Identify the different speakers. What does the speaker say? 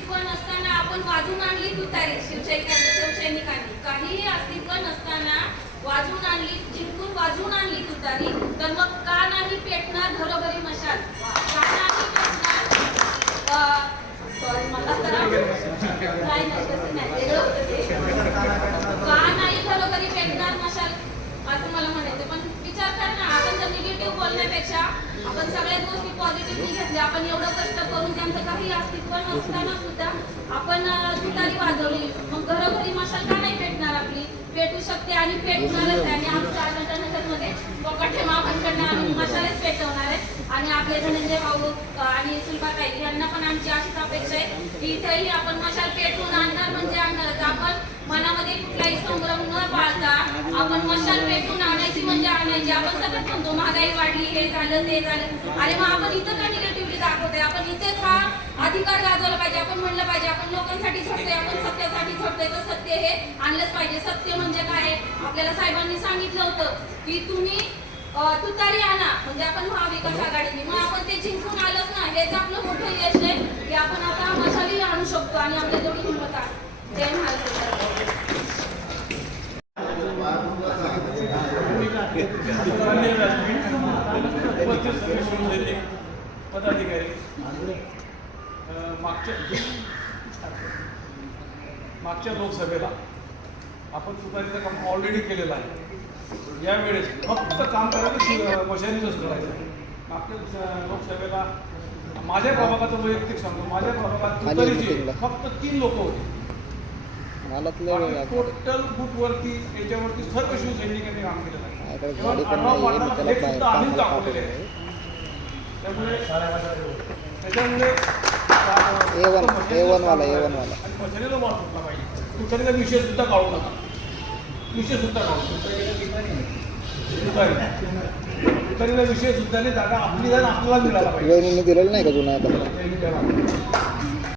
Speaker 1: वाजून आणली तुतारी शिवसैनिकांनी शिवसैनिकांनी. काहीही अस्तित्व नसताना वाजून आणली जिंकून वाजून आणली तुतारी तर मग का नाही पेटणार घरोघरी मशाल? का नाही पेटणार? सॉरी मला तर नाही नाही तसं नाही. वेगळं होतं ते. का नाही घरोघरी पेटणार मशाल? असं मला म्हणायचं. पण विचार कर ना आपण जर निगेटिव्ह बोलण्यापेक्षा आपण सगळ्याच गोष्टी पॉझिटिव्हली घेतल्या आपण एवढं कष्ट करून त्यांचं काही सुद्धा आपण अं, तुतारी वाजवली मग घरोघरी मशाल का नाही पेटणार आपली? पेटू शकते आणि पेटणारच आहे. आणि आमच्या अनंतनगरमध्ये कोकटे मामांकडनं आम्ही मशालच पेटवणार आहे. आणि आपले धनंजय भाऊ अं, आणि सुलभाताई यांना पण आमची अशीच अपेक्षा आहे की इथेही आपण मशाल पेटवून आणणार म्हणजे आणणारच. आपण मनामध्ये कुठलाही संभ्रम न पाळता आपण मशाल पेटून आणायची म्हणजे आपण सगळं म्हणतो महागाई वाढली हे झालं ते झालं. अरे मग आपण इथं का निगेटिव्हिटी दाखवतोय? आपण इथेच हा अधिकार गाजवला पाहिजे. आपण म्हणलं पाहिजे आपण लोकांसाठी झटतोय आपण सत्यासाठी झटतोय तर सत्य हे आणलंच पाहिजे. सत्य म्हणजे काय आपल्याला साहेबांनी सांगितलं होतं की तुम्ही तुतारी आणा. म्हणजे आपण महाविकास आघाडीने. मग आपण ते जिंकून आलोच ना. हेच आपलं मोठं यश आहे की आपण आता मशाली आणू शकतो आणि आपल्या जेवढी हिंमत आहे
Speaker 2: पदाधिकारी मागच्या मागच्या लोकसभेला आपण तुकारीचं काम ऑलरेडी केलेलं आहे. यावेळेस फक्त काम करायचं शिव मशानीचंच करायचं मागच्या लोकसभेला माझ्या प्रभागाचं वैयक्तिक सांगतो. माझ्या प्रभागात. फक्त तीन लोक होते.
Speaker 3: मला तर लय वेळ लागला.
Speaker 2: टोटल बुथवरती याच्यावरती सर्व शिवसैनिकांनी काम केलेलं आहे. त्यामुळे त्याच्यामुळे
Speaker 3: A1 A1 वाला, A1 वाला.
Speaker 2: आणि मशालीला वाट सुटला पाहिजे तुतारीचा विषय सुद्धा काढू नका. विषय सुद्धा काढू तुतारी तुतारीला विषय सुद्धा नाही. जागा आपली जागा आपल्याला मिळाला पाहिजे.
Speaker 3: दिलेलं नाही का जुना